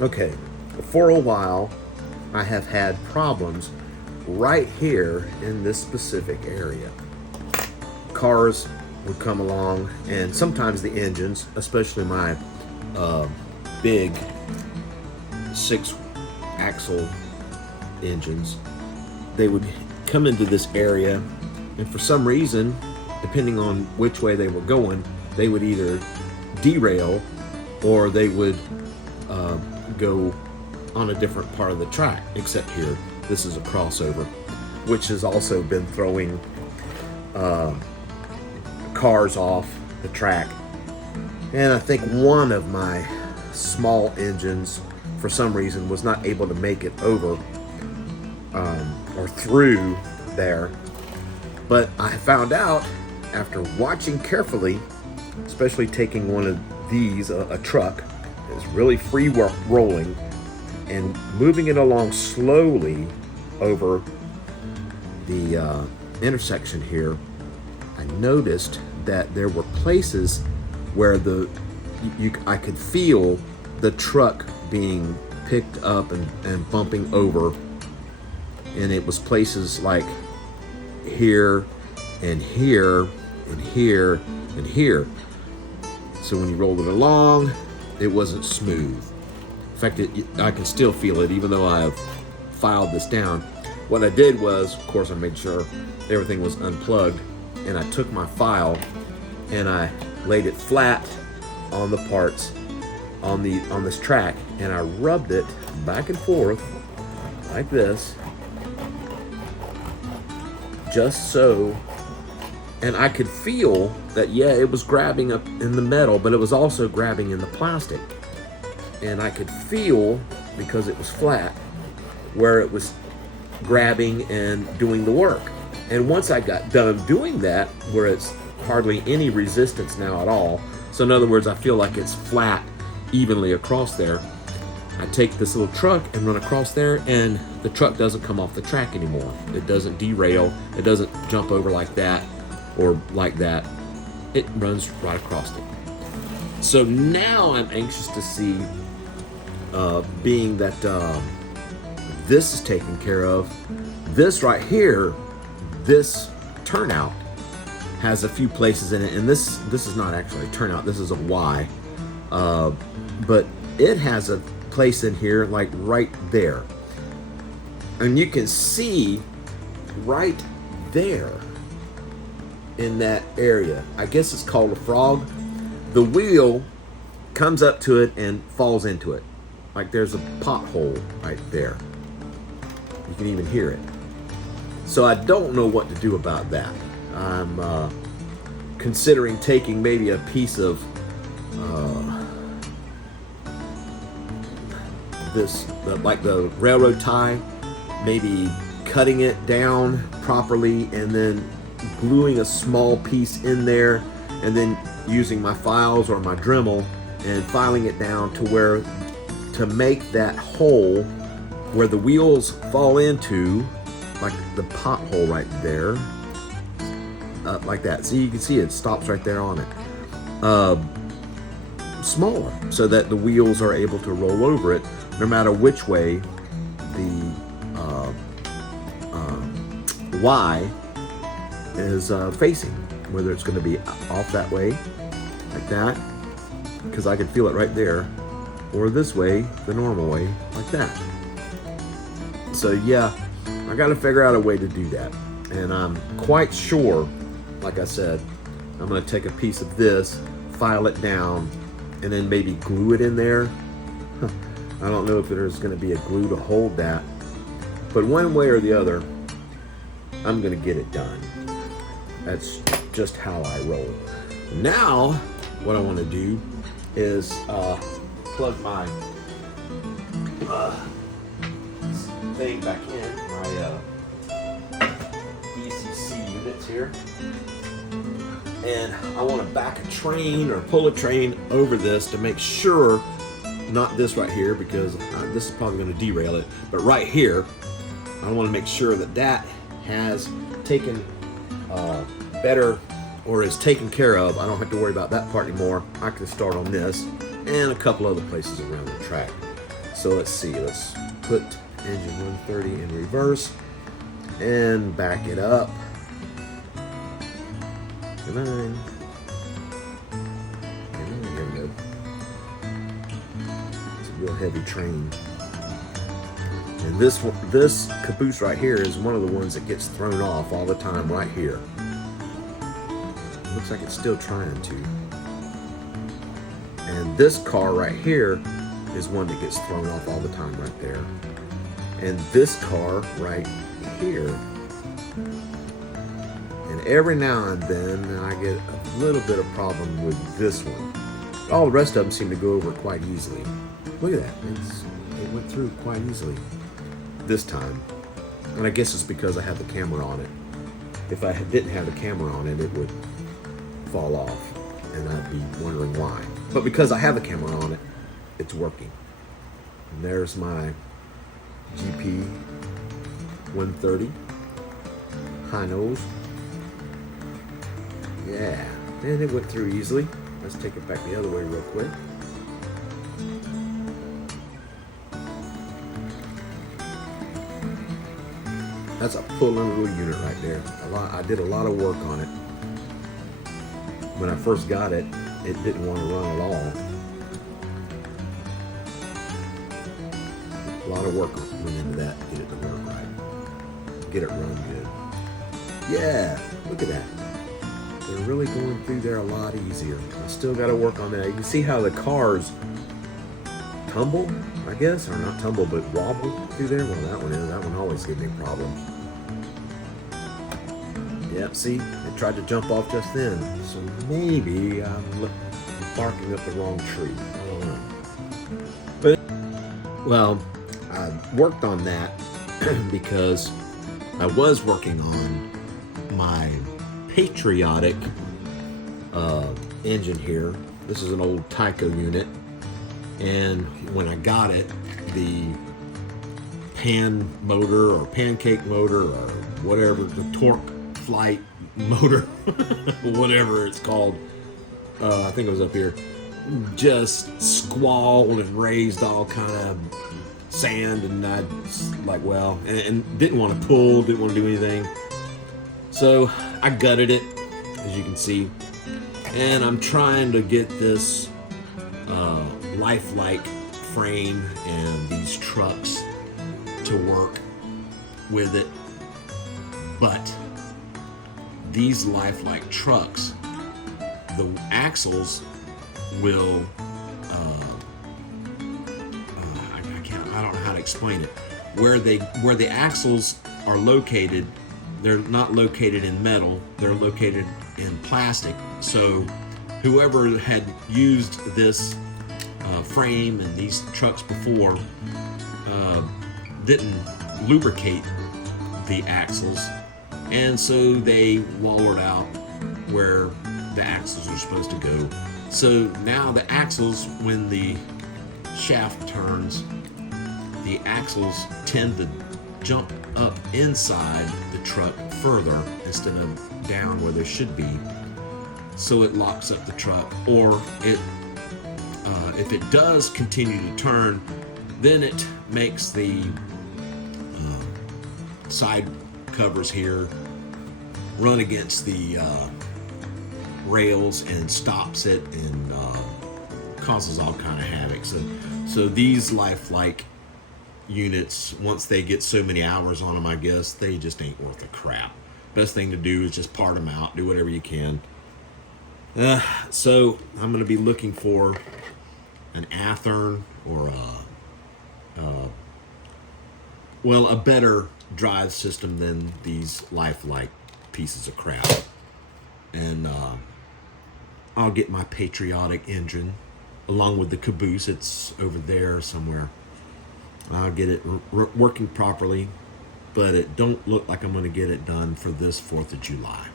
Okay, for a while, I have had problems right here in this specific area. Cars would come along, and sometimes the engines, especially my big 6-axle engines, they would come into this area, and for some reason, depending on which way they were going, they would either derail or they would go on a different part of the track. Except here, this is a crossover, which has also been throwing cars off the track. And I think one of my small engines, for some reason, was not able to make it over or through there. But I found out after watching carefully, especially taking one of these, a truck, is really free rolling and moving it along slowly over the intersection here. I noticed that there were places where I could feel the truck being picked up and bumping over, and it was places like here and here and here and here. So when you rolled it along, it wasn't smooth. In fact, I can still feel it even though I have filed this down. What I did was, of course, I made sure everything was unplugged, and I took my file and I laid it flat on the parts on this track, and I rubbed it back and forth like this, just so, and I could feel that, yeah, it was grabbing up in the metal, but it was also grabbing in the plastic. And I could feel, because it was flat, where it was grabbing and doing the work. And once I got done doing that, where it's hardly any resistance now at all, so in other words, I feel like it's flat evenly across there, I take this little truck and run across there, and the truck doesn't come off the track anymore. It doesn't derail, it doesn't jump over like that or like that. It runs right across it. So now I'm anxious to see, being that this is taken care of, this right here, this turnout has a few places in it, and this is not actually a turnout, this is a Y, but it has a place in here like right there, and you can see right there in that area, I guess it's called a frog, the wheel comes up to it and falls into it. Like there's a pothole right there. You can even hear it. So I don't know what to do about that. I'm considering taking maybe a piece of like the railroad tie, maybe cutting it down properly and then gluing a small piece in there, and then using my files or my Dremel and filing it down to make that hole where the wheels fall into, like the pothole right there, like that. So you can see it stops right there on it. Smaller, so that the wheels are able to roll over it no matter which way the Y is facing, whether it's going to be off that way like that, because I can feel it right there, or this way, the normal way, like that. So yeah, I got to figure out a way to do that, and I'm quite sure, like I said, I'm going to take a piece of this, file it down, and then maybe glue it in there. I don't know if there's going to be a glue to hold that, but one way or the other, I'm going to get it done. That's just how I roll. Now, what I want to do is plug my thing back in, my ECC units here. And I want to back a train or pull a train over this to make sure, not this right here, because this is probably going to derail it, but right here, I want to make sure that that has taken better, or is taken care of. I don't have to worry about that part anymore. I can start on this and a couple other places around the track. So let's see, let's put engine 130 in reverse and back it up. Come on. Here we go. It's a real heavy train. And this caboose right here is one of the ones that gets thrown off all the time right here. Looks like it's still trying to. And this car right here is one that gets thrown off all the time right there. And this car right here. And every now and then I get a little bit of problem with this one. All the rest of them seem to go over quite easily. Look at that, it went through quite easily this time. And I guess it's because I have the camera on it. If I didn't have the camera on it, it would fall off and I'd be wondering why. But because I have the camera on it, it's working. And there's my GP 130 high nose. Yeah, and it went through easily. Let's take it back the other way real quick. That's a full little unit right there. I did a lot of work on it. When I first got it, it didn't want to run at all. A lot of work went into that to get it to work right. Get it run good. Yeah, look at that. They're really going through there a lot easier. I still got to work on that. You can see how the cars tumble, I guess, or not tumble, but wobble through there. Well, that one always gives me a problem. Yep, see, it tried to jump off just then. So maybe I'm barking up the wrong tree. I don't know. But, well, I worked on that because I was working on my patriotic engine here. This is an old TYCO unit. And when I got it, the pan motor or pancake motor or whatever, the torque flight motor, whatever it's called, I think it was up here, just squalled and raised all kind of sand, and I like, well, and didn't want to pull, didn't want to do anything. So I gutted it, as you can see, and I'm trying to get this lifelike frame and these trucks to work with it. But these lifelike trucks, the axles will I don't know how to explain it. Where the axles are located, they're not located in metal, they're located in plastic. So whoever had used this frame and these trucks before didn't lubricate the axles, and so they wallowed out where the axles are supposed to go. So now the axles, when the shaft turns, the axles tend to jump up inside the truck further instead of down where they should be. So it locks up the truck, or if it does continue to turn, then it makes the side covers here run against the rails and stops it and causes all kind of havoc. So these lifelike units, once they get so many hours on them, I guess they just ain't worth a crap. Best thing to do is just part them out, do whatever you can. So I'm going to be looking for an Athearn or a better drive system than these lifelike pieces of crap. And I'll get my patriotic engine along with the caboose. It's over there somewhere. I'll get it working properly, but it don't look like I'm going to get it done for this 4th of July,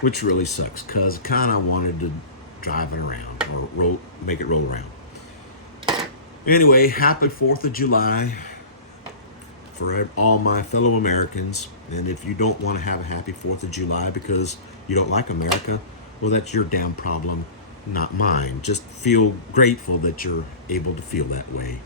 which really sucks because I kind of wanted to drive it around or make it roll around. Anyway, happy 4th of July for all my fellow Americans. And if you don't want to have a happy 4th of July because you don't like America, well, that's your damn problem, not mine. Just feel grateful that you're able to feel that way.